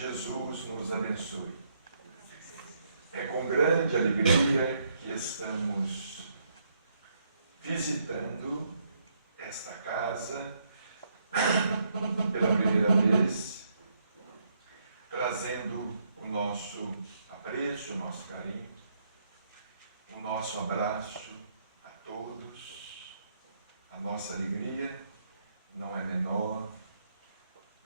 Jesus nos abençoe. É com grande alegria que estamos visitando esta casa pela primeira vez, trazendo o nosso apreço, o nosso carinho, o nosso abraço a todos. A nossa alegria não é menor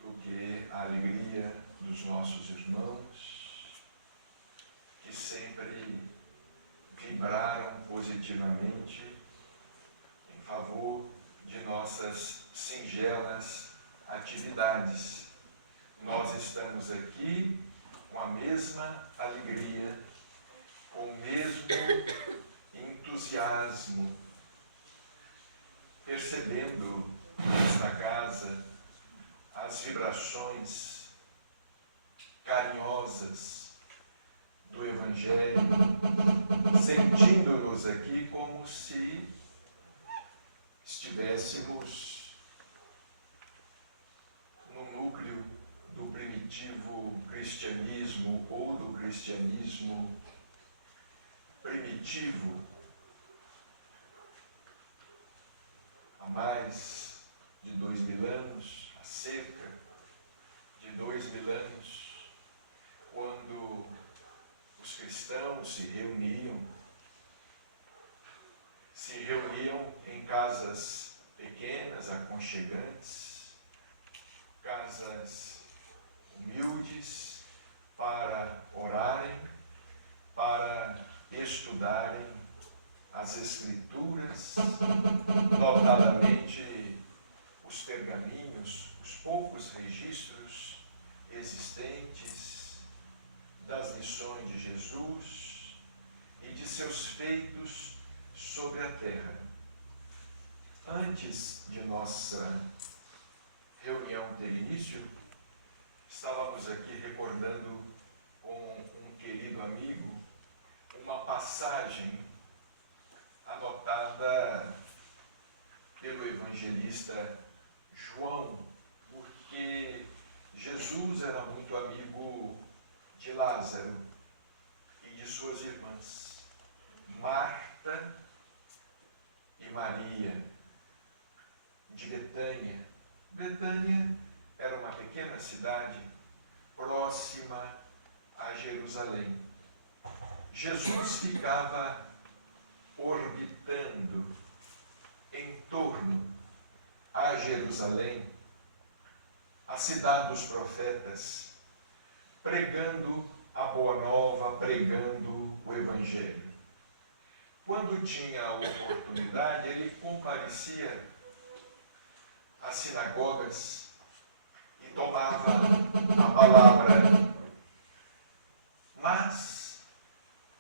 do que a alegria dos nossos irmãos, que sempre vibraram positivamente em favor de nossas singelas atividades. Nós estamos aqui com a mesma alegria, com o mesmo entusiasmo, percebendo nesta casa as vibrações carinhosas do Evangelho, sentindo-nos aqui como se estivéssemos no núcleo do primitivo cristianismo ou do cristianismo primitivo, há mais de 2000 anos, há cerca de 2000 anos, quando os cristãos se reuniam em casas pequenas, aconchegantes, casas humildes, para orarem, para estudarem as Escrituras, notadamente os pergaminhos, os poucos registros existentes das lições de Jesus e de seus feitos sobre a terra. Antes de nossa reunião ter início, estávamos aqui recordando com um querido amigo uma passagem anotada pelo evangelista João, porque Jesus era muito amigo de Lázaro e de suas irmãs, Marta e Maria, de Betânia. Betânia era uma pequena cidade próxima a Jerusalém. Jesus ficava orbitando em torno a Jerusalém, a cidade dos profetas, pregando a boa nova, pregando o Evangelho. Quando tinha a oportunidade, ele comparecia às sinagogas e tomava a palavra, mas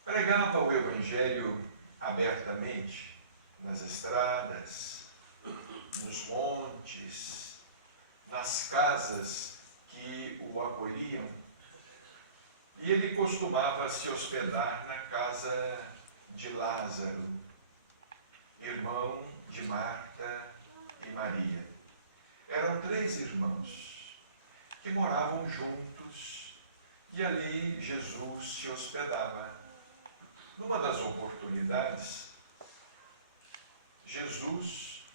pregava o Evangelho abertamente, nas estradas, nos montes, nas casas que o acolhiam. E ele costumava se hospedar na casa de Lázaro, irmão de Marta e Maria. Eram 3 irmãos que moravam juntos e ali Jesus se hospedava. Numa das oportunidades, Jesus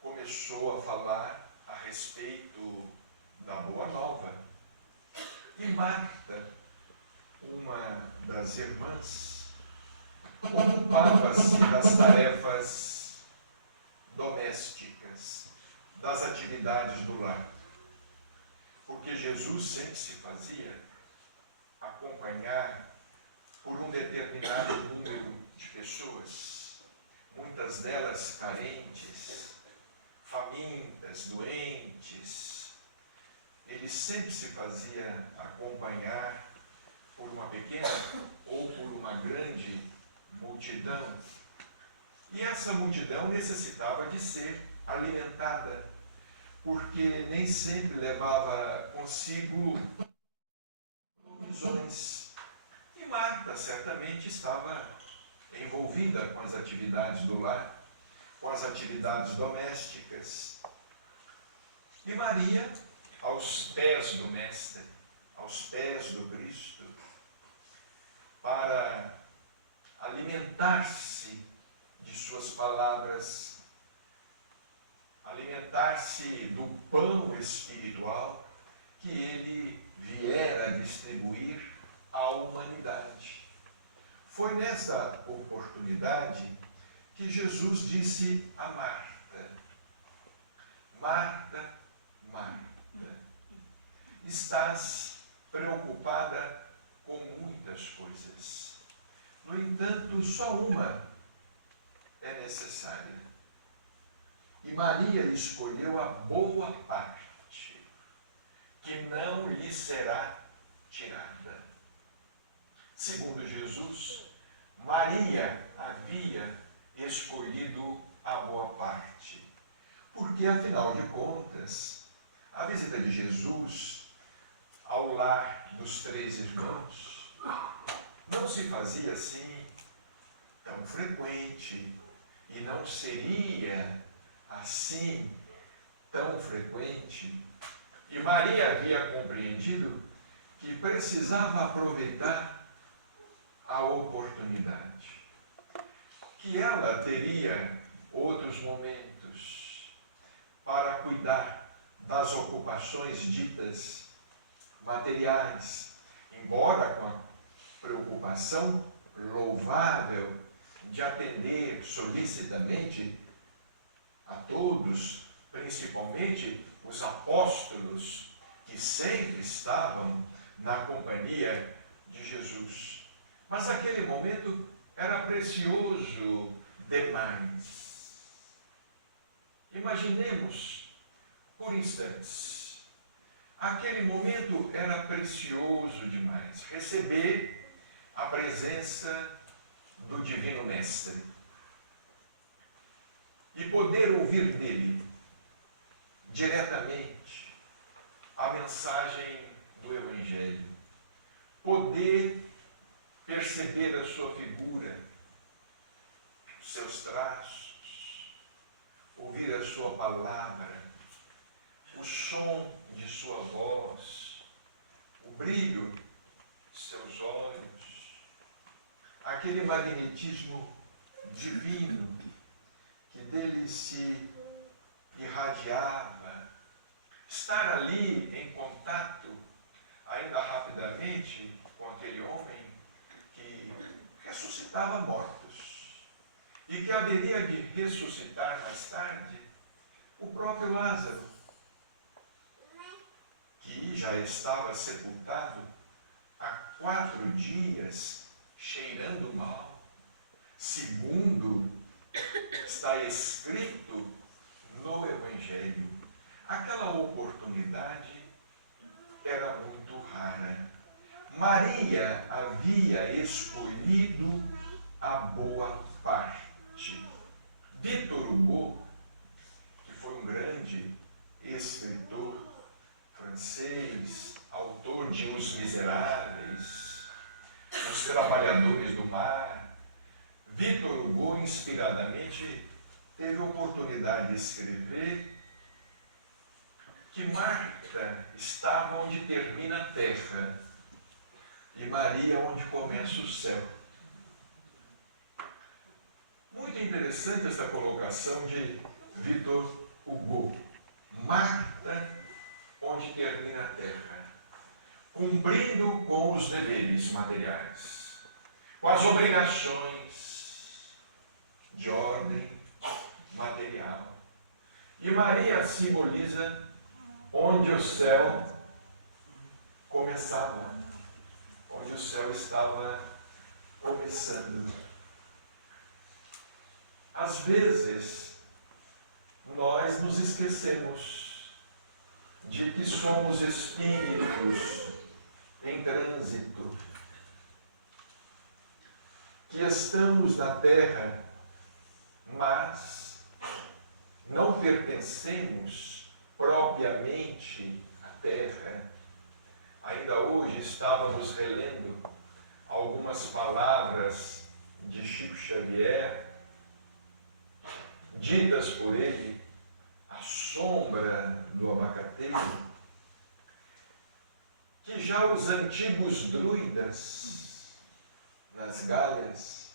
começou a falar a respeito da Boa Nova. E Marta, uma das irmãs, ocupava-se das tarefas domésticas, das atividades do lar. Porque Jesus sempre se fazia acompanhar por um determinado número de pessoas, muitas delas carentes, famintas, doentes. Ele sempre se fazia acompanhar por uma pequena ou por uma grande multidão. E essa multidão necessitava de ser alimentada, porque nem sempre levava consigo provisões. E Marta certamente estava envolvida com as atividades do lar, com as atividades domésticas. E Maria, aos pés do Mestre, aos pés do Cristo, para alimentar-se de suas palavras, alimentar-se do pão espiritual que ele viera distribuir à humanidade. Foi nessa oportunidade que Jesus disse a Marta: Marta, Marta, estás preocupada com muitas coisas. No entanto, só uma é necessária. E Maria escolheu a boa parte, que não lhe será tirada. Segundo Jesus, Maria havia escolhido a boa parte, porque, afinal de contas, a visita de Jesus ao lar dos 3 irmãos não se fazia assim tão frequente e não seria assim tão frequente. E Maria havia compreendido que precisava aproveitar a oportunidade, que ela teria outros momentos para cuidar das ocupações ditas materiais, embora com a preocupação louvável de atender solicitamente a todos, principalmente os apóstolos que sempre estavam na companhia de Jesus. Mas aquele momento era precioso demais. Imaginemos por instantes, aquele momento era precioso demais. Receber a presença do Divino Mestre e poder ouvir dele diretamente a mensagem do Evangelho, poder perceber a sua figura, os seus traços, ouvir a sua palavra, o som de sua voz, o brilho de seus olhos, aquele magnetismo divino que dele se irradiava, estar ali em contato, ainda rapidamente, com aquele homem que ressuscitava mortos e que haveria de ressuscitar mais tarde o próprio Lázaro, que já estava sepultado há 4 dias, cheirando mal, segundo está escrito no Evangelho. Aquela oportunidade era muito rara. Maria havia escolhido a boa parte. Victor Hugo, que foi um grande escritor francês, autor de Os Miseráveis, Os Trabalhadores do Mar, Victor Hugo, inspiradamente, teve a oportunidade de escrever que Marta estava onde termina a terra e Maria onde começa o céu. Muito interessante essa colocação de Victor Hugo. Marta onde termina a terra, cumprindo com os deveres materiais, com as obrigações de ordem material. E Maria simboliza onde o céu começava, onde o céu estava começando. Às vezes, nós nos esquecemos de que somos espíritos em trânsito, que estamos na terra, mas não pertencemos propriamente à terra. Ainda hoje estávamos relendo algumas palavras de Chico Xavier, ditas por ele, à sombra do abacateiro, que já os antigos druidas, nas Gálias,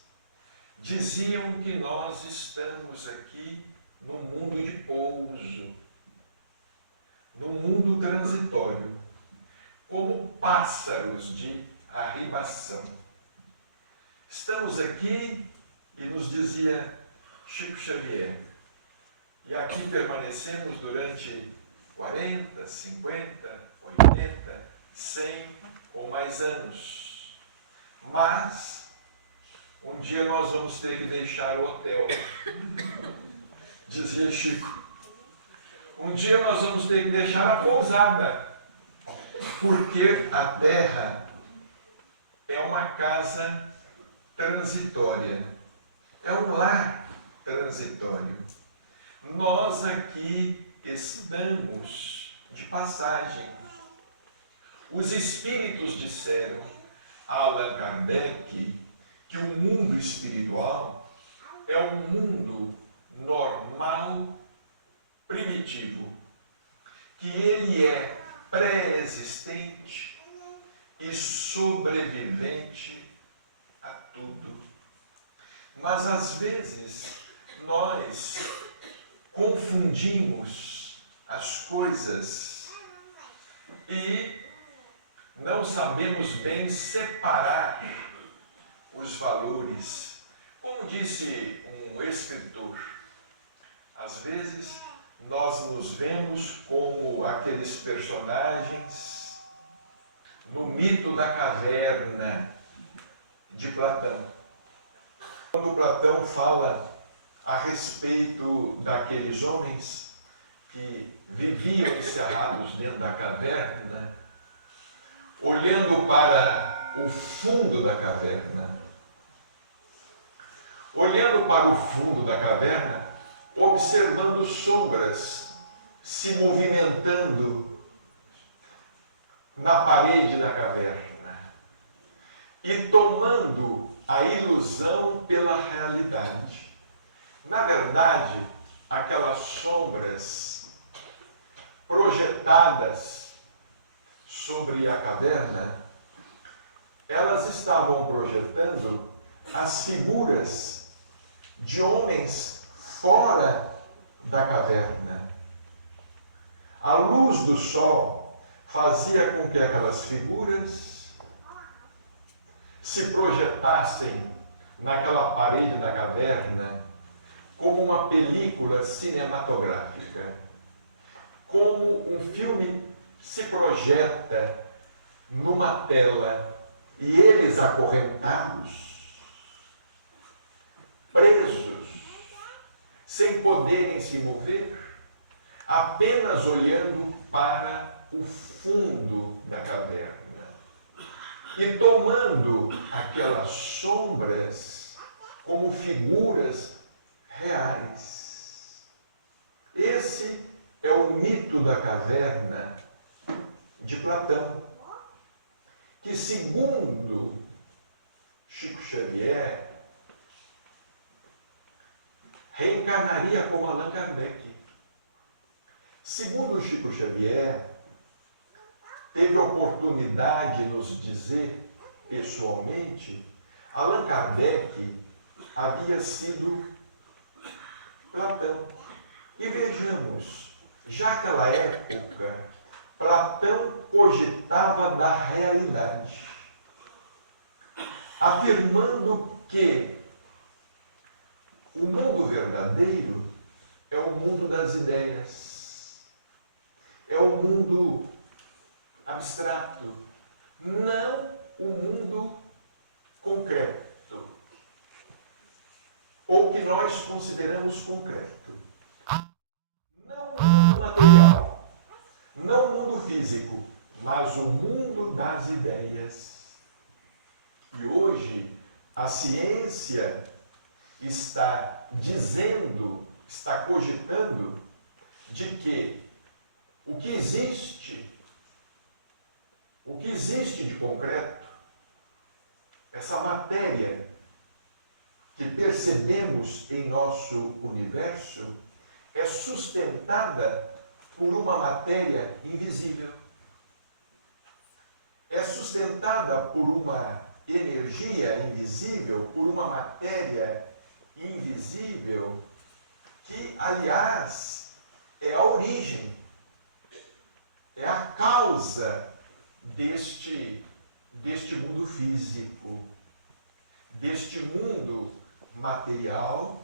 diziam que nós estamos aqui no mundo de pouso, no mundo transitório, como pássaros de arribação. Estamos aqui, e nos dizia Chico Xavier, e aqui permanecemos durante 40, 50, 80, 100 ou mais anos. Mas, um dia nós vamos ter que deixar o hotel, dizia Chico. Um dia nós vamos ter que deixar a pousada, porque a terra é uma casa transitória, é um lar transitório. Nós aqui estamos de passagem. Os espíritos disseram a Allan Kardec que o mundo espiritual é um mundo normal, primitivo, que ele é pré-existente e sobrevivente a tudo. Mas às vezes nós confundimos as coisas e não sabemos bem separar os valores. Como disse um escritor, às vezes nós nos vemos como aqueles personagens no mito da caverna de Platão. Quando Platão fala a respeito daqueles homens que viviam encerrados dentro da caverna, olhando para o fundo da caverna, observando sombras se movimentando na parede da caverna e tomando a ilusão pela realidade. Na verdade, aquelas sombras projetadas sobre a caverna, elas estavam projetando as figuras de homens fora da caverna. A luz do sol fazia com que aquelas figuras se projetassem naquela parede da caverna como uma película cinematográfica, como um filme se projeta numa tela e eles acorrentados, presos, sem poderem se mover, apenas olhando para o fundo da caverna e tomando aquelas sombras como figuras reais. Esse é o mito da caverna de Platão, que, segundo Chico Xavier, reencarnaria como Allan Kardec. Segundo Chico Xavier, teve a oportunidade de nos dizer pessoalmente, Allan Kardec havia sido Platão. E vejamos, já naquela época, Platão cogitava da realidade, afirmando que o mundo verdadeiro é o mundo das ideias, é o mundo abstrato, não o mundo concreto, ou que nós consideramos concreto. Não o mundo material, não o mundo físico, mas o mundo das ideias. E hoje a ciência está dizendo, está cogitando de que o que existe de concreto, essa matéria que percebemos em nosso universo, é sustentada por uma matéria invisível. sustentada por uma energia invisível, por uma matéria invisível, que, aliás, é a origem, é a causa deste mundo físico, deste mundo material,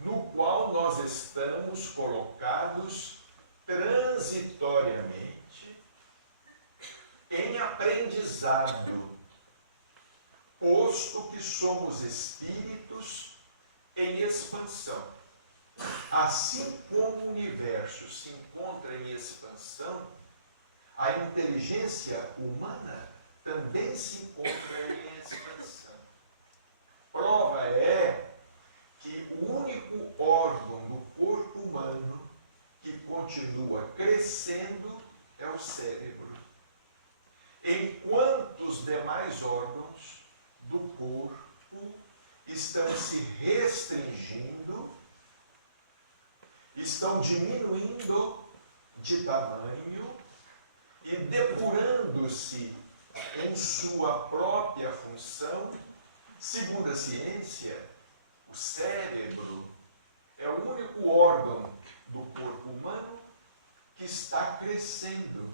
no qual nós estamos colocados transitoriamente em aprendizado, posto que somos espíritos em expansão. Assim como o universo se encontra em expansão, a inteligência humana também se encontra em expansão. Prova é que o único órgão do corpo humano que continua crescendo é o cérebro, enquanto os demais órgãos do corpo estão se restringindo, estão diminuindo de tamanho e depurando-se em sua própria função. Segundo a ciência, o cérebro é o único órgão do corpo humano que está crescendo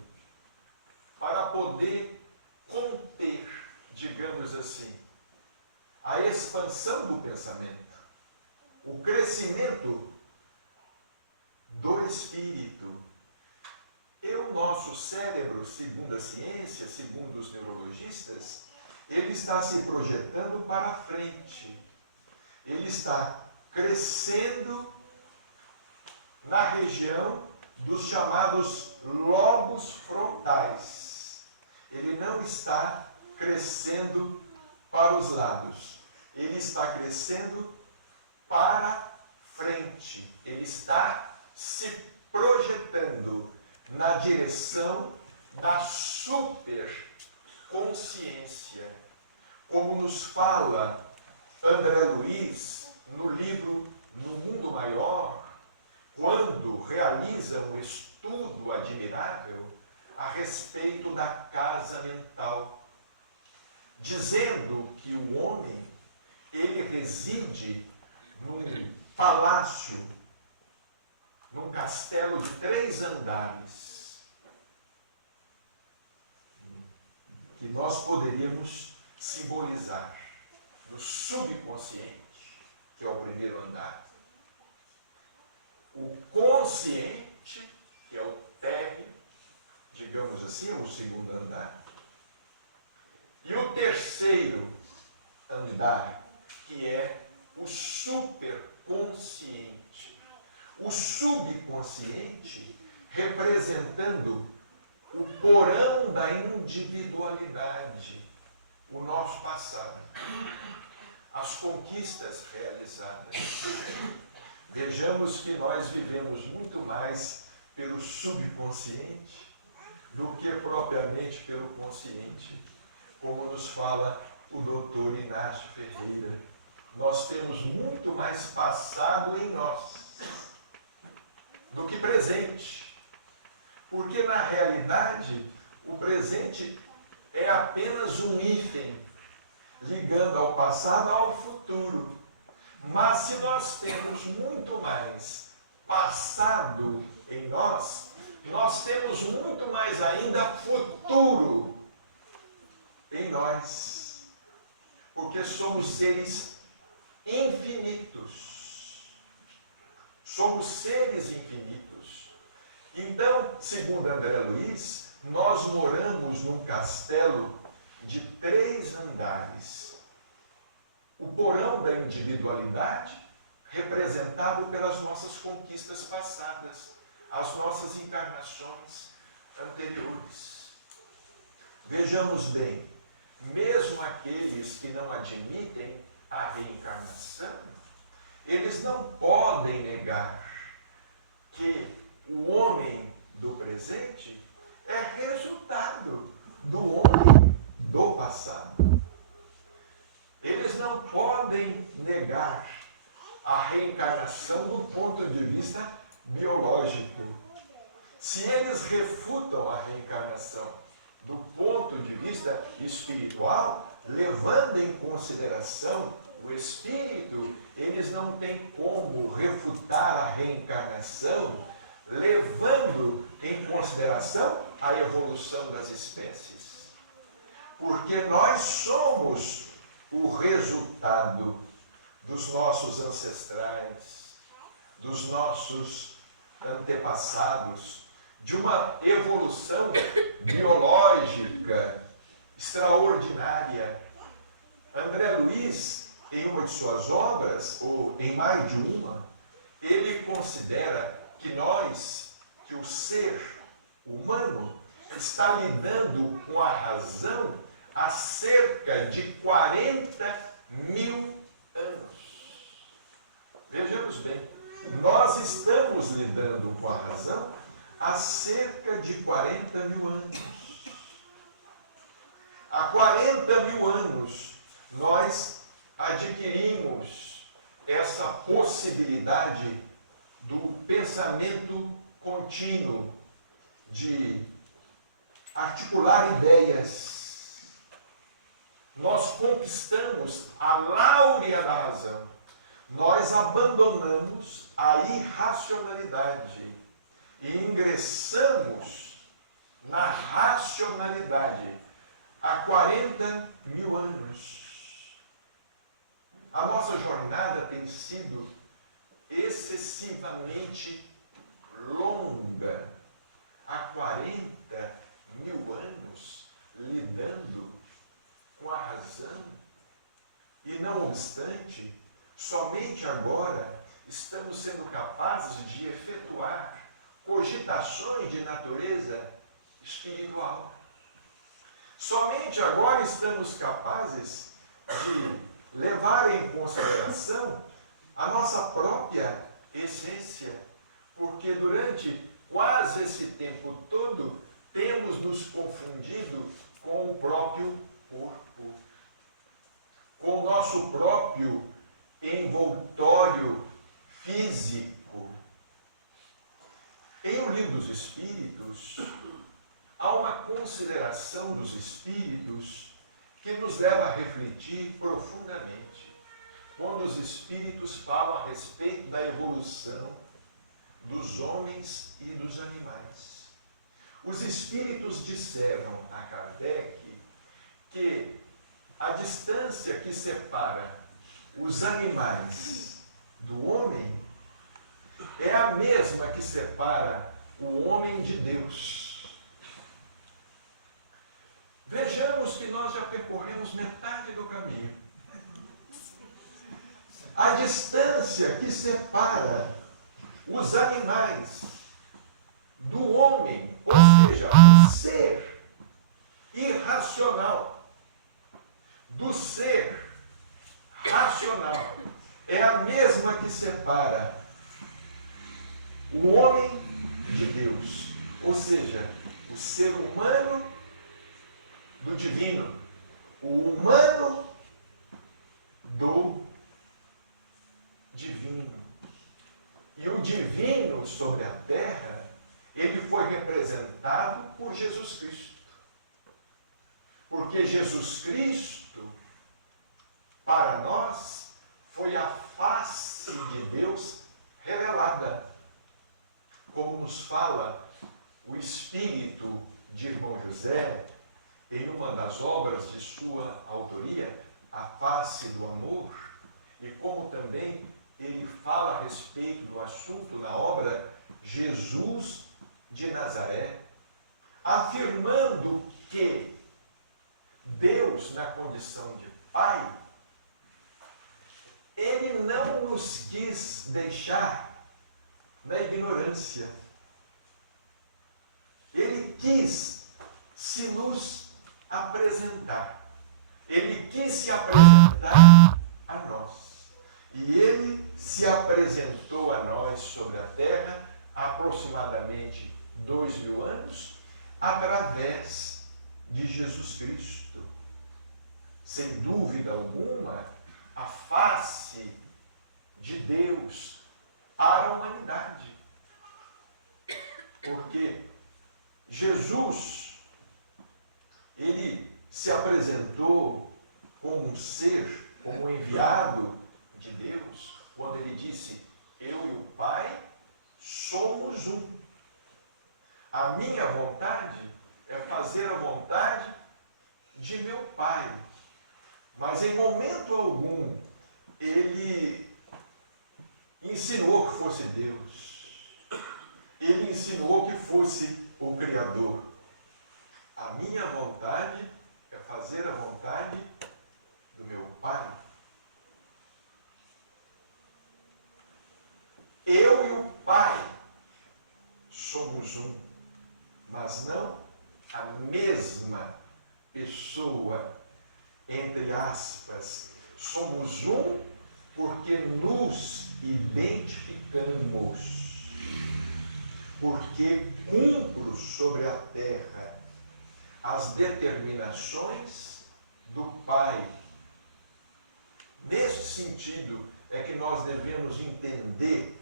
para poder conter, digamos assim, a expansão do pensamento, o crescimento do espírito. E o nosso cérebro, segundo a ciência, segundo os neurologistas, ele está se projetando para frente. Ele está crescendo na região dos chamados lobos frontais. Ele não está crescendo para os lados. Ele está crescendo para frente. Ele está se projetando na direção da superconsciência, como nos fala André Luiz no livro No Mundo Maior, quando realiza um estudo admirável a respeito da casa mental, dizendo que o homem, ele reside num palácio, num castelo de 3 andares, que nós poderíamos simbolizar no subconsciente, que é o primeiro andar, o consciente, que é o térreo, digamos assim, é o segundo andar, e o terceiro andar, que é o superconsciente. O subconsciente representando o porão da individualidade, o nosso passado, as conquistas realizadas. Vejamos que nós vivemos muito mais pelo subconsciente do que propriamente pelo consciente, como nos fala o doutor Inácio Ferreira. Nós temos muito mais passado em nós do que presente, porque na realidade o presente é apenas um hífen ligando ao passado ao futuro. Mas se nós temos muito mais passado em nós, nós temos muito mais ainda futuro em nós, porque somos seres infinitos. Somos seres infinitos. Então, segundo André Luiz, nós moramos num castelo de 3 andares. O porão da individualidade, representado pelas nossas conquistas passadas, as nossas encarnações anteriores. Vejamos bem, mesmo aqueles que não admitem a reencarnação, eles não podem negar que o homem do presente é resultado do homem do passado. Eles não podem negar a reencarnação do ponto de vista biológico. Se eles refutam a reencarnação do ponto de vista espiritual, levando em consideração o espírito, eles não têm como refutar a reencarnação, levando em consideração a evolução das espécies. Porque nós somos o resultado dos nossos ancestrais, dos nossos antepassados, de uma evolução biológica extraordinária. André Luiz, em uma de suas obras, ou em mais de uma, ele considera que que o ser humano, está lidando com a razão há cerca de 40 mil anos. Vejamos bem, nós estamos lidando com a razão há cerca de 40 mil anos. Há 40 mil anos, nós adquirimos essa possibilidade do pensamento contínuo, de articular ideias. Nós conquistamos a láurea da razão. Nós abandonamos a irracionalidade e ingressamos na racionalidade há 40 mil anos. A nossa jornada tem sido excessivamente longa. Há 40 mil anos lidando com a razão. E não obstante, somente agora estamos sendo capazes de efetuar cogitações de natureza espiritual. Somente agora estamos capazes de levar em consideração a nossa própria essência, porque durante quase esse tempo todo temos nos confundido com o próprio corpo, com o nosso próprio envoltório físico. Em O Livro dos Espíritos, há uma consideração dos espíritos que nos leva a refletir profundamente. Quando os espíritos falam a respeito da evolução dos homens e dos animais. Os espíritos disseram a Kardec que a distância que separa os animais do homem é a mesma que separa o homem de Deus. Vejamos que nós já percorremos metade do caminho. A distância que separa os animais do homem, ou seja, o ser irracional, do ser racional, é a mesma que separa o homem de Deus, ou seja, o ser humano do divino, o humano do divino. E o divino sobre a terra, ele foi representado por Jesus Cristo. Porque Jesus Cristo, para nós, foi a face de Deus revelada. Como nos fala o Espírito de Irmão José, em uma das obras de sua autoria, A Face do Amor, e como também ele fala a respeito do assunto na obra Jesus de Nazaré, afirmando que Deus, na condição de Pai, ele não nos quis deixar na ignorância. Ele quis se nos apresentar. Ele quis se apresentar a nós. E ele se apresentou a nós sobre a terra há aproximadamente 2000 anos, através de Jesus Cristo. Sem dúvida alguma, a face de Deus para a humanidade. Porque Jesus, ele se apresentou como um ser, como um enviado de Deus, quando ele disse: eu e o Pai somos um. A minha vontade é fazer a vontade de meu Pai. Mas em momento algum ele ensinou que fosse Deus. Ele ensinou que fosse o Criador. A minha vontade é fazer a vontade do meu Pai. Eu e o Pai somos um, mas não a mesma pessoa, entre aspas. Somos um porque nos identificamos, porque cumpro sobre a terra as determinações do Pai. Nesse sentido é que nós devemos entender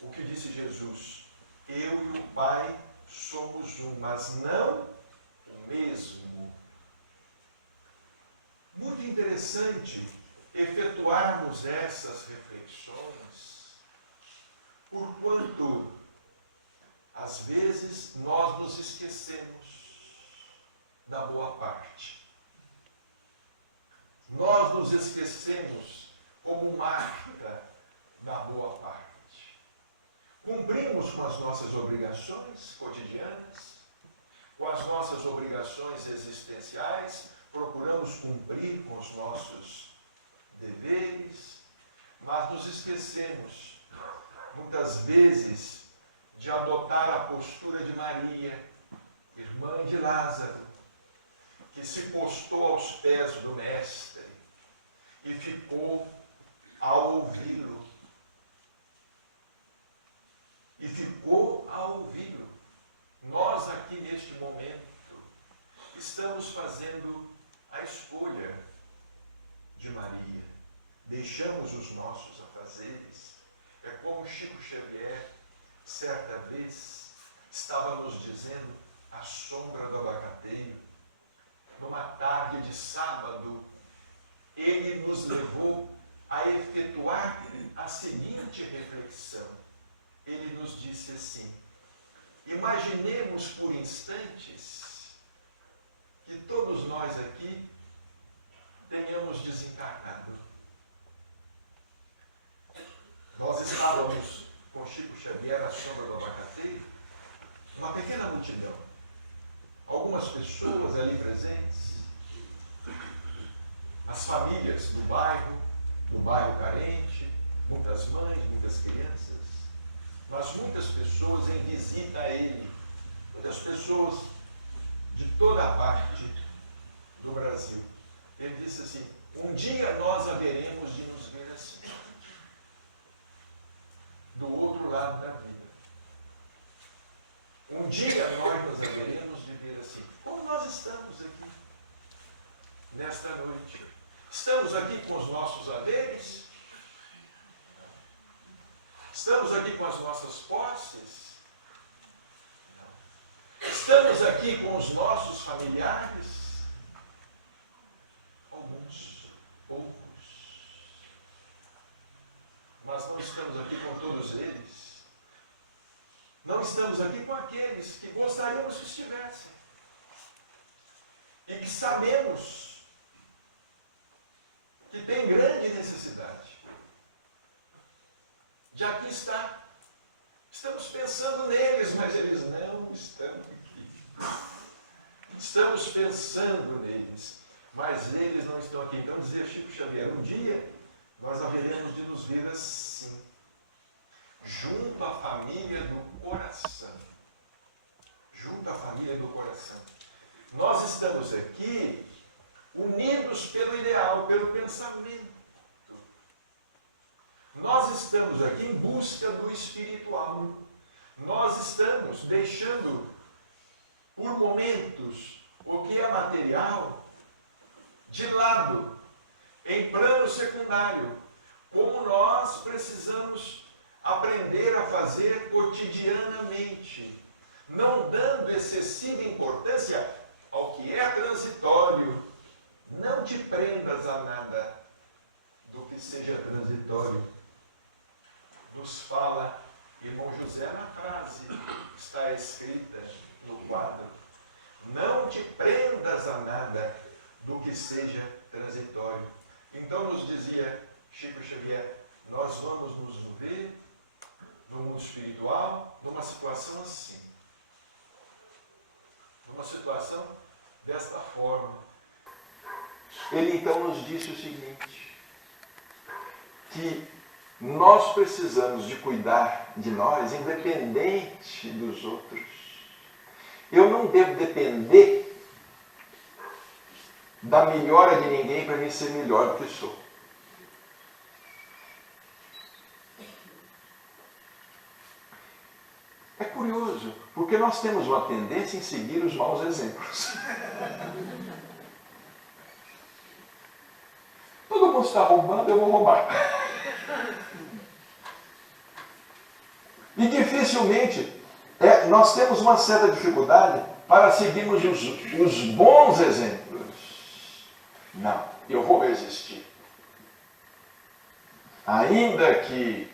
o que disse Jesus: eu e o Pai somos um, mas não o mesmo. Muito interessante efetuarmos essas reflexões, porquanto às vezes nós nos esquecemos da boa parte. Nós nos esquecemos como Marta da boa parte. Cumprimos com as nossas obrigações cotidianas, com as nossas obrigações existenciais, procuramos cumprir com os nossos deveres, mas nos esquecemos, muitas vezes, de adotar a postura de Maria, irmã de Lázaro, que se postou aos pés do Mestre e ficou a ouvi-lo. Nós aqui neste momento estamos fazendo a escolha de Maria. Deixamos os nossos afazeres. É como Chico Xavier, certa vez, estava nos dizendo à sombra do abacateiro, numa tarde de sábado, ele nos levou a efetuar a seguinte reflexão. Ele nos disse assim: imaginemos por instantes que todos nós aqui tenhamos desencarnado. Nós estávamos com Chico Xavier à sombra do abacateiro, uma pequena multidão, algumas pessoas ali presentes, as famílias do bairro carente, muitas mães, muitas crianças, mas muitas pessoas em visita a ele, muitas pessoas de toda a parte do Brasil. Ele disse assim: um dia nós haveremos de nos ver assim, do outro lado da vida. Um dia nós nos haveremos de ver assim, como nós estamos aqui, nesta noite. Estamos aqui com os nossos haveres? Estamos aqui com as nossas posses? Não. Estamos aqui com os nossos familiares? Alguns, poucos. Mas não estamos aqui com todos eles. Não estamos aqui com aqueles que gostaríamos que estivessem. E que sabemos que tem grande necessidade de aqui estar. Estamos pensando neles, mas eles não estão aqui. Estamos pensando neles, mas eles não estão aqui. Então dizia Chico Xavier: um dia nós haveremos de nos ver assim, junto à família do coração. Junto à família do coração. Nós estamos aqui unidos pelo ideal, pelo pensamento. Nós estamos aqui em busca do espiritual. Nós estamos deixando, por momentos, o que é material de lado, em plano secundário, como nós precisamos aprender a fazer cotidianamente, não dando excessiva importância ao que é transitório, que seja transitório. Nos fala, irmão José, na frase que está escrita no quadro: não te prendas a nada do que seja transitório. Então nos dizia Chico Xavier, nós vamos nos ver no mundo espiritual numa situação assim. Numa situação desta forma. Ele então nos disse o seguinte, que nós precisamos de cuidar de nós independente dos outros. Eu não devo depender da melhora de ninguém para mim ser melhor do que sou. É curioso, porque nós temos uma tendência em seguir os maus exemplos. Todo mundo está roubando, eu vou roubar. E dificilmente nós temos uma certa dificuldade para seguirmos os bons exemplos. Não, eu vou resistir. Ainda que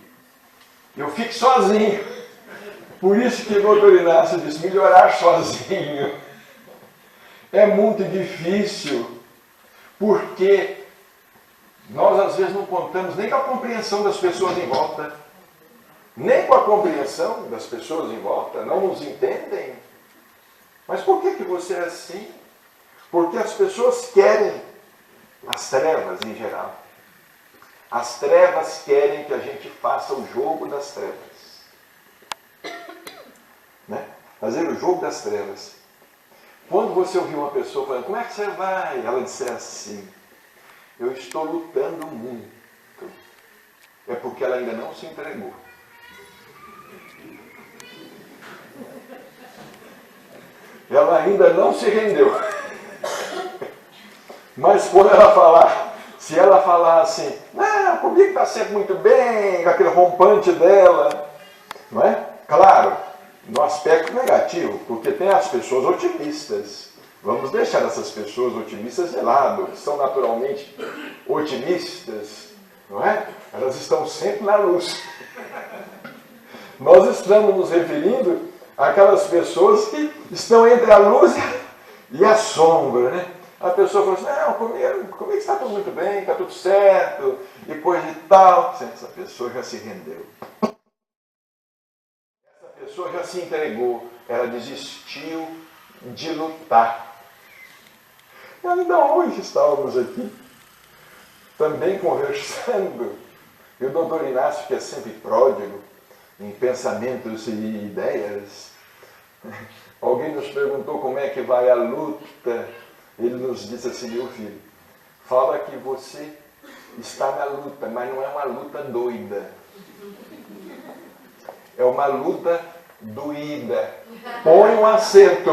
eu fique sozinho. Por isso que o doutor Inácio diz, melhorar sozinho é muito difícil, porque nós às vezes não contamos nem com a compreensão das pessoas em volta, nem com a compreensão das pessoas em volta, não nos entendem. Mas por que você é assim? Porque as pessoas querem, as trevas em geral, as trevas querem que a gente faça o jogo das trevas. Né? Fazer o jogo das trevas. Quando você ouvir uma pessoa falando, como é que você vai? Ela disser assim, eu estou lutando muito. É porque ela ainda não se entregou. Ela ainda não se rendeu. Mas quando ela falar, se ela falar assim, não, comigo está sempre muito bem, com aquele rompante dela, não é? Claro, no aspecto negativo, porque tem as pessoas otimistas. Vamos deixar essas pessoas otimistas de lado, que são naturalmente otimistas, não é? Elas estão sempre na luz. Nós estamos nos referindo àquelas pessoas que estão entre a luz e a sombra, né? A pessoa fala assim, não, comigo está tudo muito bem, está tudo certo, e coisa e tal. Essa pessoa já se rendeu. Essa pessoa já se entregou, ela desistiu de lutar. E ainda hoje estávamos aqui, também conversando, e o doutor Inácio, que é sempre pródigo em pensamentos e ideias, alguém nos perguntou como é que vai a luta. Ele nos disse assim, meu filho, fala que você está na luta, mas não é uma luta doida. É uma luta doída. Põe um acento.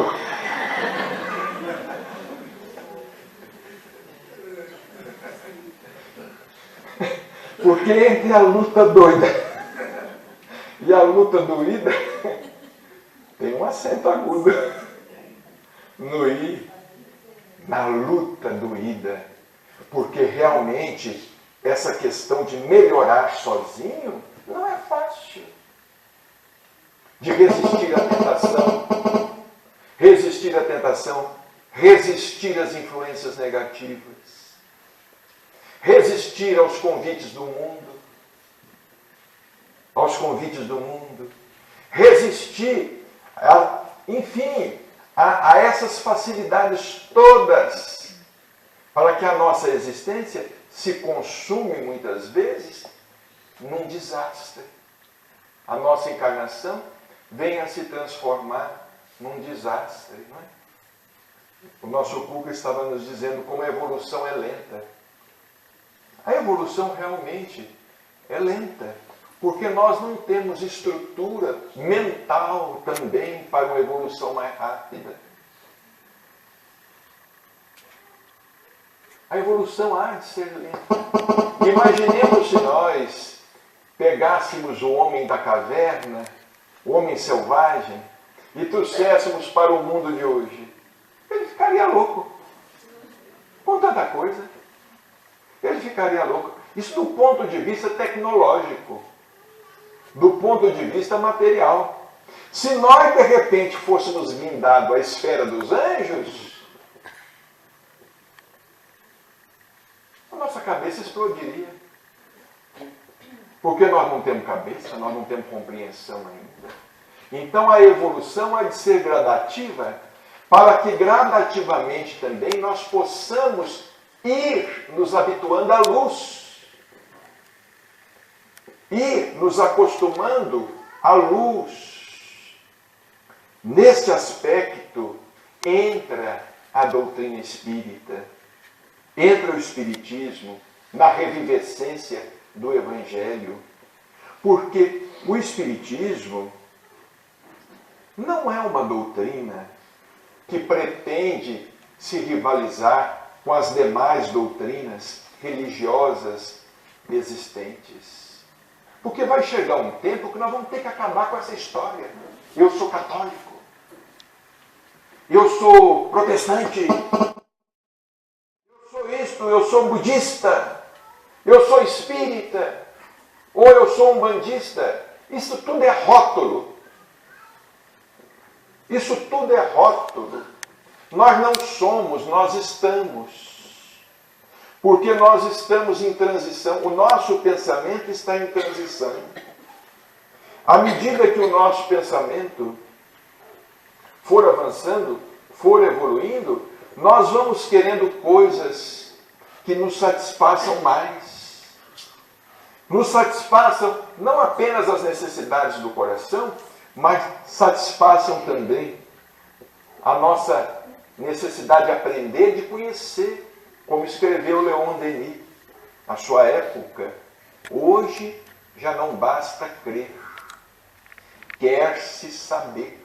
Porque entre a luta doida e a luta doída, tem um acento agudo. No I, na luta doída. Porque realmente essa questão de melhorar sozinho não é fácil. De resistir à tentação, resistir às influências negativas, resistir aos convites do mundo, resistir, enfim, a essas facilidades todas, para que a nossa existência se consume muitas vezes num desastre. A nossa encarnação venha a se transformar num desastre, não é? O nosso Cuca estava nos dizendo como a evolução é lenta. A evolução realmente é lenta, porque nós não temos estrutura mental também para uma evolução mais rápida. A evolução há de ser lenta. Imaginemos se nós pegássemos o homem da caverna, o homem selvagem, e trouxéssemos para o mundo de hoje. Ele ficaria louco com tanta coisa. Ele ficaria louco. Isso do ponto de vista tecnológico, do ponto de vista material. Se nós, de repente, fôssemos guindados à esfera dos anjos, a nossa cabeça explodiria. Porque nós não temos cabeça, nós não temos compreensão ainda. Então a evolução há de ser gradativa, para que gradativamente também nós possamos ir nos habituando à luz, ir nos acostumando à luz. Neste aspecto entra a doutrina espírita, entra o espiritismo na revivescência do Evangelho, porque o espiritismo não é uma doutrina que pretende se rivalizar com as demais doutrinas religiosas existentes. Porque vai chegar um tempo que nós vamos ter que acabar com essa história. Eu sou católico, eu sou protestante, eu sou isto, eu sou budista, eu sou espírita, ou eu sou umbandista. Isso tudo é rótulo. Isso tudo é rótulo. Nós não somos, nós estamos. Porque nós estamos em transição. O nosso pensamento está em transição. À medida que o nosso pensamento for avançando, for evoluindo, nós vamos querendo coisas que nos satisfaçam mais. Nos satisfaçam não apenas as necessidades do coração, mas satisfaçam também a nossa necessidade de aprender, de conhecer, como escreveu Leon Denis, na sua época. Hoje já não basta crer, quer-se saber.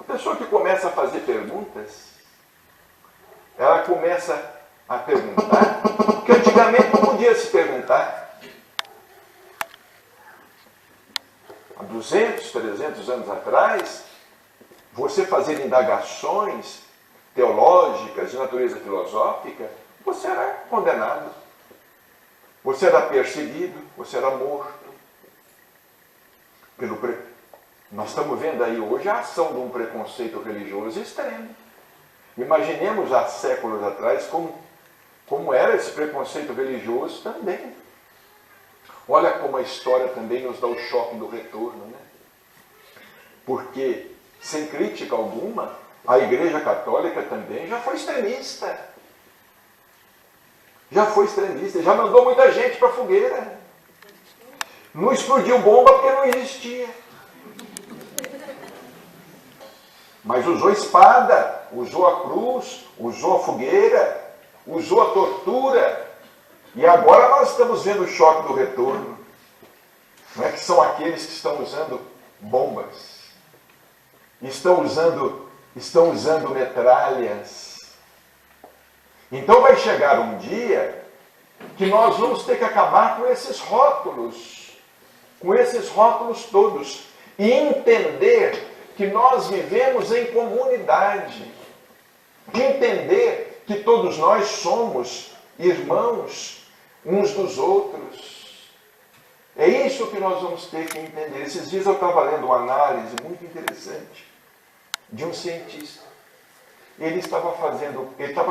A pessoa que começa a fazer perguntas, ela começa a perguntar, porque antigamente não podia se perguntar. Há 200, 300 anos atrás, você fazer indagações teológicas, de natureza filosófica, você era condenado. Você era perseguido, você era morto. Nós estamos vendo aí hoje a ação de um preconceito religioso extremo. Imaginemos há séculos atrás como era esse preconceito religioso também. Olha como a história também nos dá o choque do retorno, né? Porque, sem crítica alguma, a Igreja Católica também já foi extremista. Já foi extremista, já mandou muita gente para a fogueira. Não explodiu bomba porque não existia. Mas usou espada, usou a cruz, usou a fogueira, usou a tortura. E agora nós estamos vendo o choque do retorno. Não é que são aqueles que estão usando bombas, estão usando metralhas. Então vai chegar um dia que nós vamos ter que acabar com esses rótulos todos, e entender que nós vivemos em comunidade, entender que todos nós somos irmãos uns dos outros. É isso que nós vamos ter que entender. Esses dias eu estava lendo uma análise muito interessante de um cientista. Ele estava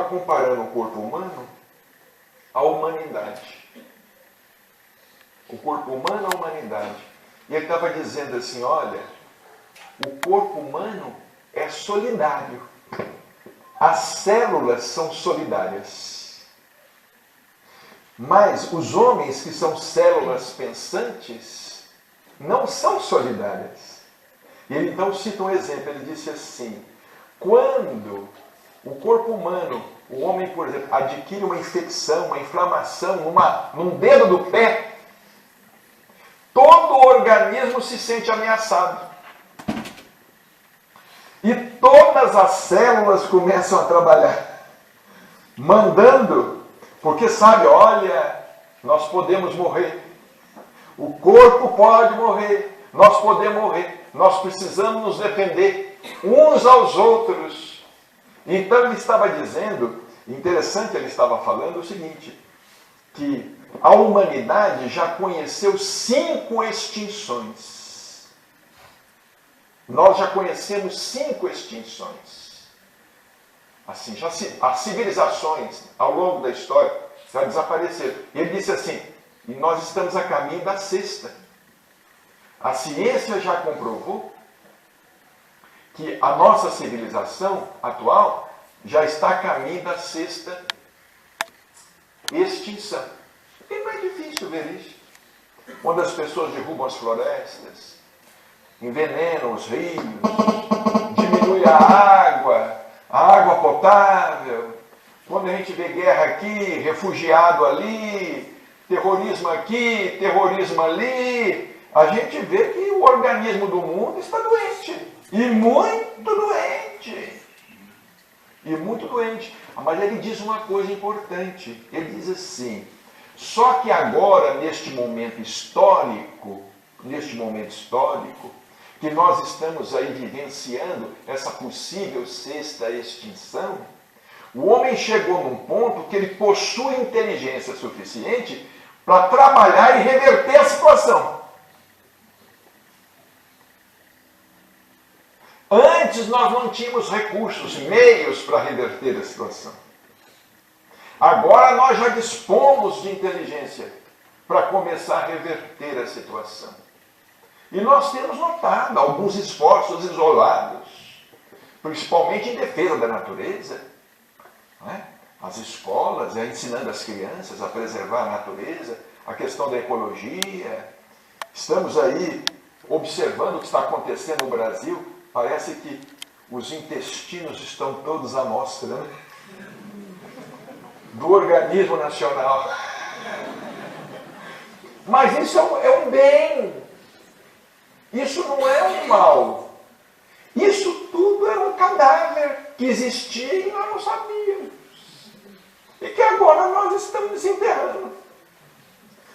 comparando o corpo humano à humanidade. O corpo humano à humanidade. E ele estava dizendo assim, olha, o corpo humano é solidário. As células são solidárias. Mas os homens que são células pensantes não são solidárias. E ele então cita um exemplo, ele disse assim, quando o corpo humano, o homem, por exemplo, adquire uma infecção, uma inflamação num dedo do pé, todo o organismo se sente ameaçado. E todas as células começam a trabalhar, mandando, porque sabe, olha, nós podemos morrer. O corpo pode morrer, nós podemos morrer. Nós precisamos nos defender uns aos outros. Então ele estava dizendo, Interessante, ele estava falando o seguinte, que a humanidade já conheceu 5 extinções. Nós já conhecemos 5 extinções. Assim, as civilizações, ao longo da história, já desapareceram. E ele disse assim, e nós estamos a caminho da 6ª. A ciência já comprovou que a nossa civilização atual já está a caminho da 6ª extinção. E não é difícil ver isso. Quando as pessoas derrubam as florestas, envenenam os rios, diminui a água potável, quando a gente vê guerra aqui, refugiado ali, terrorismo aqui, terrorismo ali, a gente vê que o organismo do mundo está doente. E muito doente. E muito doente. Mas ele diz uma coisa importante. Ele diz assim, só que agora, neste momento histórico, que nós estamos aí vivenciando essa possível 6ª extinção, o homem chegou num ponto que ele possui inteligência suficiente para trabalhar e reverter a situação. Antes nós não tínhamos recursos, meios para reverter a situação. Agora nós já dispomos de inteligência para começar a reverter a situação. E nós temos notado alguns esforços isolados, principalmente em defesa da natureza. Não é? As escolas ensinando as crianças a preservar a natureza, a questão da ecologia. Estamos aí observando o que está acontecendo no Brasil. Parece que os intestinos estão todos à mostra, né? Do organismo nacional. Mas isso é um bem. Isso não é um mal. Isso tudo era um cadáver que existia e nós não sabíamos. E que agora nós estamos desenterrando.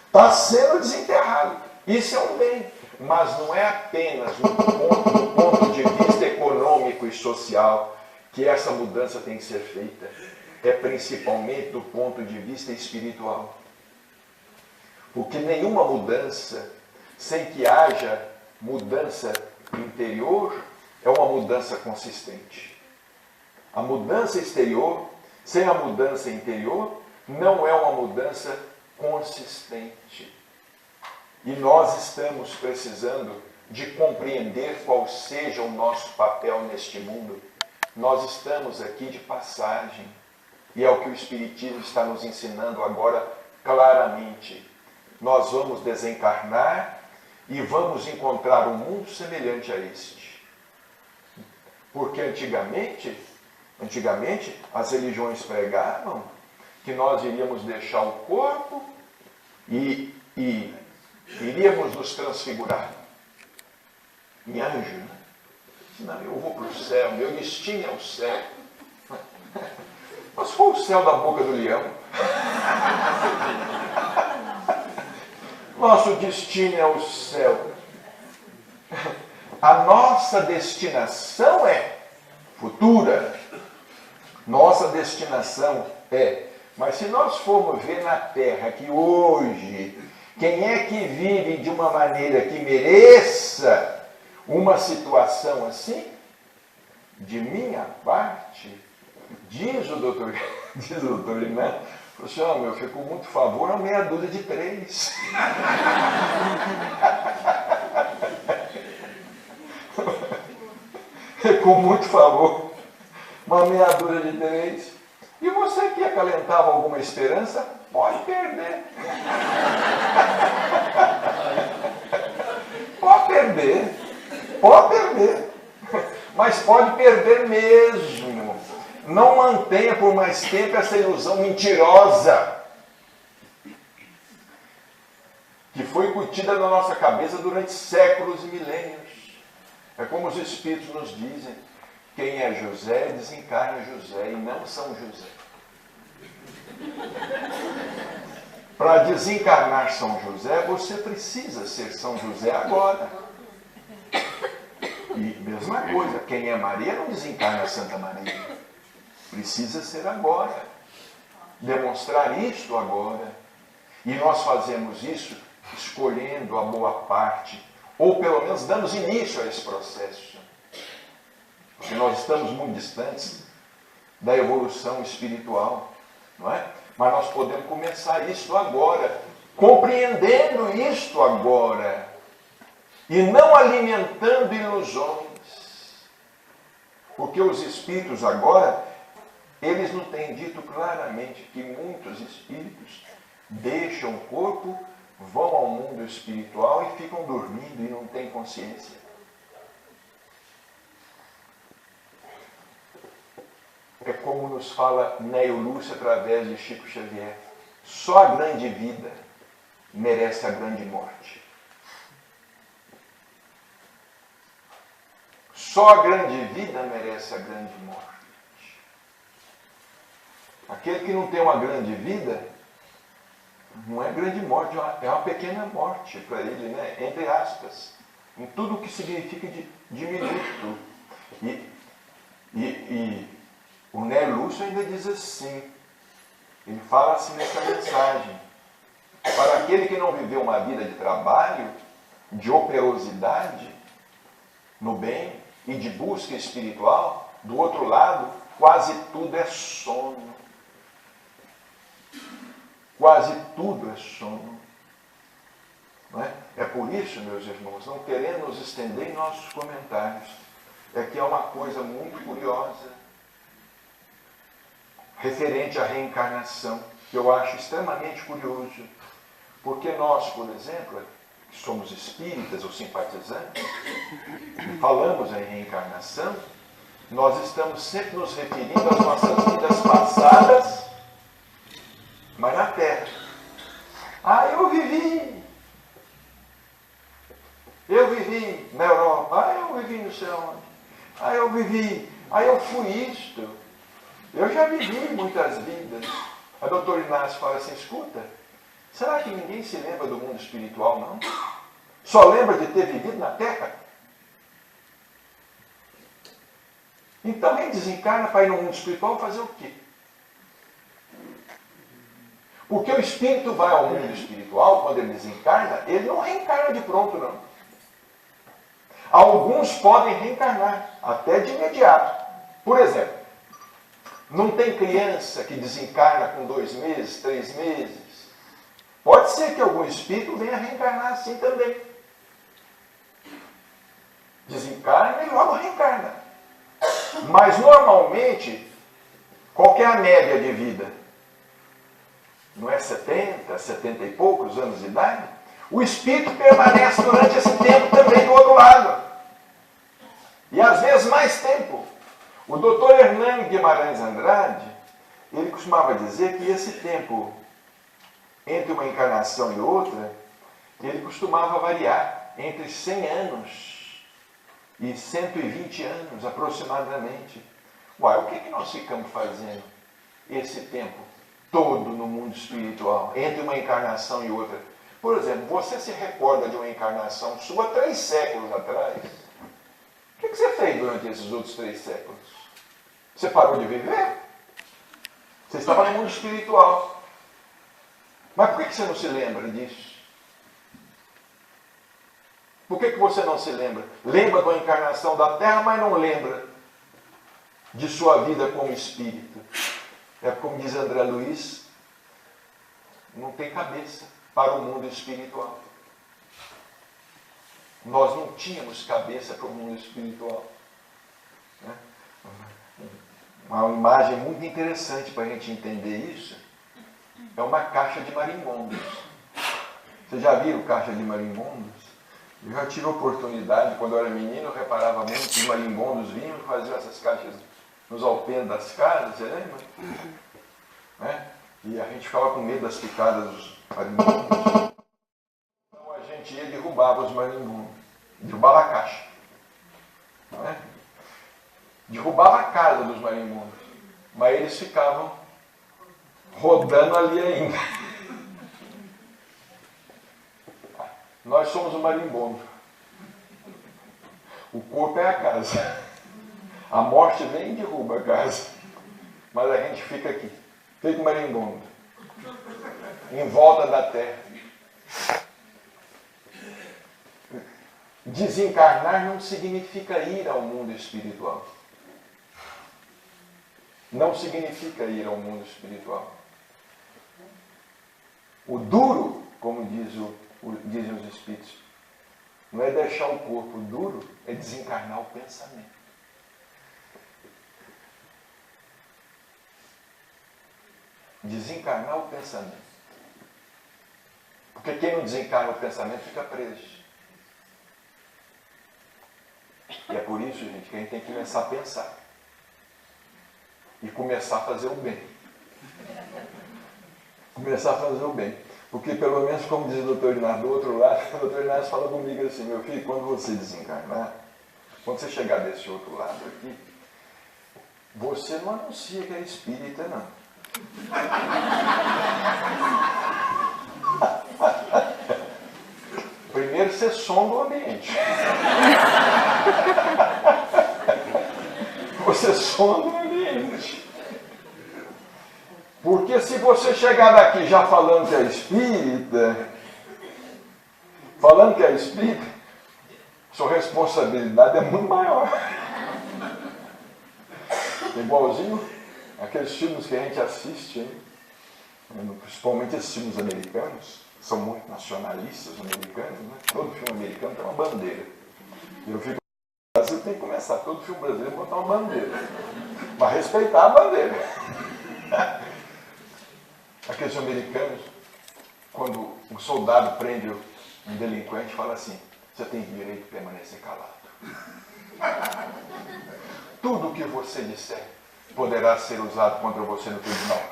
Está sendo desenterrado. Isso é um bem. Mas não é apenas do ponto de vista econômico e social que essa mudança tem que ser feita. É principalmente do ponto de vista espiritual. Porque nenhuma mudança, sem que haja mudança interior, é uma mudança consistente. A mudança exterior, sem a mudança interior, não é uma mudança consistente. E nós estamos precisando de compreender qual seja o nosso papel neste mundo. Nós estamos aqui de passagem. E é o que o Espiritismo está nos ensinando agora claramente. Nós vamos desencarnar e vamos encontrar um mundo semelhante a este. Porque antigamente as religiões pregavam que nós iríamos deixar o corpo e iríamos nos transfigurar em anjo, né? Não, eu vou para o céu, meu destino é o céu. Mas foi o céu da boca do leão. Nosso destino é o céu. A nossa destinação é futura. Nossa destinação é. Mas se nós formos ver na Terra que hoje, quem é que vive de uma maneira que mereça uma situação assim? De minha parte, diz o doutor Inan, falou assim, ficou muito favor a meia dúzia de 3. Ficou muito favor, uma meia dúzia de 3. E você que acalentava alguma esperança, pode perder. Pode perder. Mas pode perder mesmo. Não mantenha por mais tempo essa ilusão mentirosa que foi incutida na nossa cabeça durante séculos e milênios. É como os Espíritos nos dizem, quem é José, desencarna José e não São José. Para desencarnar São José, você precisa ser São José agora. E mesma coisa, quem é Maria não desencarna Santa Maria. Precisa ser agora. demonstrar isto agora. E nós fazemos isso escolhendo a boa parte, ou pelo menos damos início a esse processo. Porque nós estamos muito distantes da evolução espiritual, não é? Mas nós podemos começar isto agora, compreendendo isto agora, e não alimentando ilusões. Porque os espíritos agora, eles não têm dito claramente que muitos espíritos deixam o corpo, vão ao mundo espiritual e ficam dormindo e não têm consciência. É como nos fala Neo Lúcio através de Chico Xavier. Só a grande vida merece a grande morte. Só a grande vida merece a grande morte. Aquele que não tem uma grande vida, não é grande morte, é uma pequena morte para ele, né? Entre aspas. Em tudo o que significa de diminuto. E o Né Lúcio ainda diz assim, ele fala assim nessa mensagem: para aquele que não viveu uma vida de trabalho, de operosidade no bem e de busca espiritual, do outro lado, quase tudo é sono. Quase tudo é sono. Não é? É por isso, meus irmãos, não querendo nos estender em nossos comentários, é que é uma coisa muito curiosa referente à reencarnação, que eu acho extremamente curioso. Porque nós, por exemplo, que somos espíritas ou simpatizantes, e falamos em reencarnação, nós estamos sempre nos referindo às nossas vidas passadas, mas na Terra. Ah, eu vivi na Europa, eu vivi não sei onde, eu fui isto. Eu já vivi muitas vidas. A doutora Inácio fala assim, escuta, será que ninguém se lembra do mundo espiritual, não? Só lembra de ter vivido na Terra? Então, quem desencarna para ir no mundo espiritual fazer o quê? Porque o espírito vai ao mundo espiritual, quando ele desencarna, ele não reencarna de pronto, não. Alguns podem reencarnar, até de imediato. Por exemplo, não tem criança que desencarna com 2 meses, 3 meses. Pode ser que algum espírito venha reencarnar assim também. Desencarna e logo reencarna. Mas normalmente, qual que é a média de vida? Não é 70, 70 e poucos anos de idade? O espírito permanece durante esse tempo também do outro lado. E às vezes mais tempo. O doutor Hernani Guimarães Andrade, ele costumava dizer que esse tempo entre uma encarnação e outra, ele costumava variar entre 100 anos e 120 anos aproximadamente. Uai, o que é que nós ficamos fazendo esse tempo todo no mundo espiritual, entre uma encarnação e outra? Por exemplo, você se recorda de uma encarnação sua 3 séculos atrás? O que você fez durante esses outros 3 séculos? Você parou de viver? Você estava no mundo espiritual. Mas por que você não se lembra disso? Por que você não se lembra? Lembra da encarnação da Terra, mas não lembra de sua vida como espírito. É como diz André Luiz, não tem cabeça para o mundo espiritual. Nós não tínhamos cabeça para o mundo espiritual. Né? Uma imagem muito interessante para a gente entender isso é uma caixa de marimbondos. Vocês já viram caixa de marimbondos? Eu já tive a oportunidade, quando eu era menino, eu reparava muito que os marimbondos vinham e faziam essas caixas nos alpendres das casas, você lembra? Né? E a gente ficava com medo das picadas dos marimbondos. Então a gente ia e derrubava os marimbondos, derrubava a caixa. Né? Derrubava a casa dos marimbondos, mas eles ficavam rodando ali ainda. Nós somos o marimbondo. O corpo é a casa. A morte vem e derruba a casa. Mas a gente fica aqui. feito marimbondo, em volta da terra. Desencarnar não significa ir ao mundo espiritual. Não significa ir ao mundo espiritual. O duro, como dizem os espíritos, não é deixar o corpo. O duro é desencarnar o pensamento. Desencarnar o pensamento. Porque quem não desencarna o pensamento fica preso. E é por isso, gente, que a gente tem que começar a pensar. E começar a fazer o bem. Começar a fazer o bem. Porque, pelo menos, como diz o doutor Inácio, do outro lado, o doutor Inácio fala comigo assim: meu filho, quando você desencarnar, quando você chegar desse outro lado aqui, você não anuncia que é espírita, não. Primeiro você sonda o ambiente. Você sonda o ambiente. Porque se você chegar daqui já falando que é espírita, sua responsabilidade é muito maior. Igualzinho aqueles filmes que a gente assiste, hein? Principalmente esses filmes americanos, são muito nacionalistas americanos, né? Todo filme americano tem uma bandeira. E eu fico no Brasil, tem que começar todo filme brasileiro a botar uma bandeira. Mas respeitar a bandeira. Aqueles americanos, quando um soldado prende um delinquente, fala assim: você tem direito de permanecer calado. Tudo o que você disser poderá ser usado contra você no tribunal.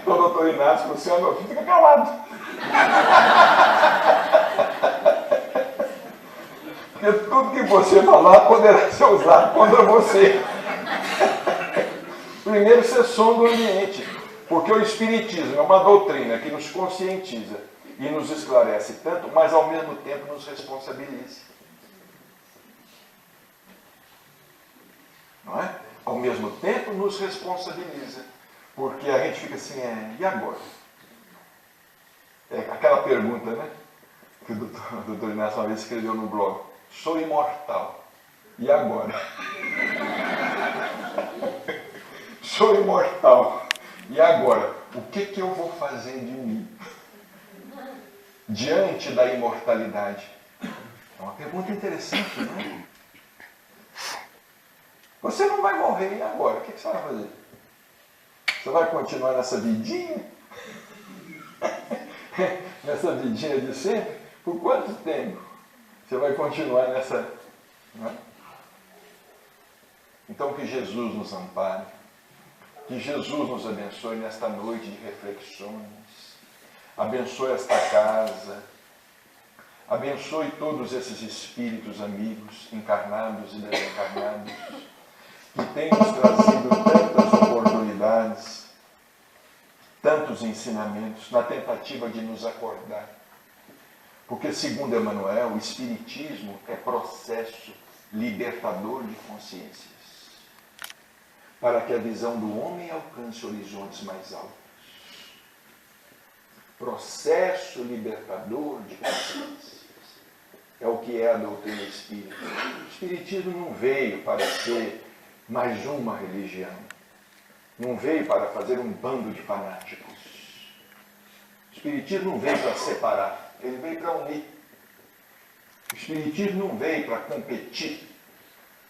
Então, doutor Inácio, você é meu filho, fica calado. Porque tudo que você falar poderá ser usado contra você. Primeiro você sonda o ambiente, porque o Espiritismo é uma doutrina que nos conscientiza e nos esclarece tanto, mas ao mesmo tempo nos responsabiliza. Não é? Ao mesmo tempo nos responsabiliza. Porque a gente fica assim, e agora? É aquela pergunta, né? Que o doutor Inácio uma vez escreveu no blog: sou imortal. E agora? Sou imortal. E agora? O que eu vou fazer de mim? Diante da imortalidade. É uma pergunta interessante, não é? Você não vai morrer, e agora? O que você vai fazer? Você vai continuar nessa vidinha? Nessa vidinha de sempre? Por quanto tempo você vai continuar nessa... Não é? Então que Jesus nos ampare, que Jesus nos abençoe nesta noite de reflexões, abençoe esta casa, abençoe todos esses espíritos amigos, encarnados e desencarnados, que têm nos trazido tantas oportunidades, tantos ensinamentos, na tentativa de nos acordar. Porque, segundo Emmanuel, o Espiritismo é processo libertador de consciências, para que a visão do homem alcance horizontes mais altos. Processo libertador de consciências. É o que é a doutrina espírita. O Espiritismo não veio para ser mais uma religião. Não veio para fazer um bando de fanáticos. O Espiritismo não veio para separar, ele veio para unir. O Espiritismo não veio para competir,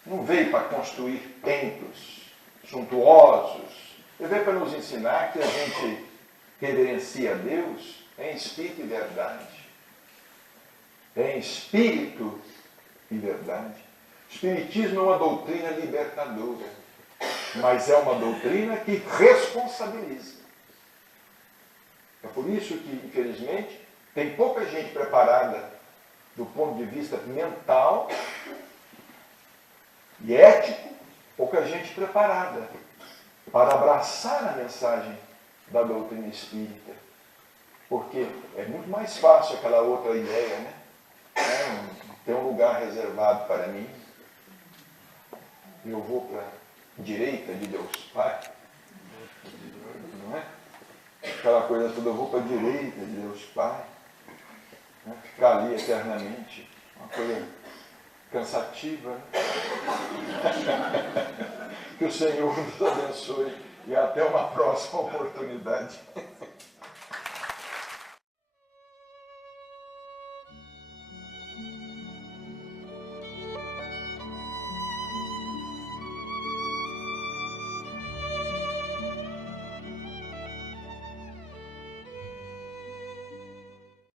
não veio para construir templos suntuosos. Ele veio para nos ensinar que a gente reverencia a Deus em espírito e verdade. Em espírito e verdade. O Espiritismo é uma doutrina libertadora, mas é uma doutrina que responsabiliza. É por isso que, infelizmente, tem pouca gente preparada do ponto de vista mental e ético, pouca gente preparada para abraçar a mensagem da doutrina espírita. Porque é muito mais fácil aquela outra ideia, né? Tem um lugar reservado para mim, eu vou para a direita de Deus Pai, aquela coisa toda, eu vou para a direita de Deus Pai, né? Ficar ali eternamente, uma coisa cansativa, né? Que o Senhor nos abençoe e até uma próxima oportunidade.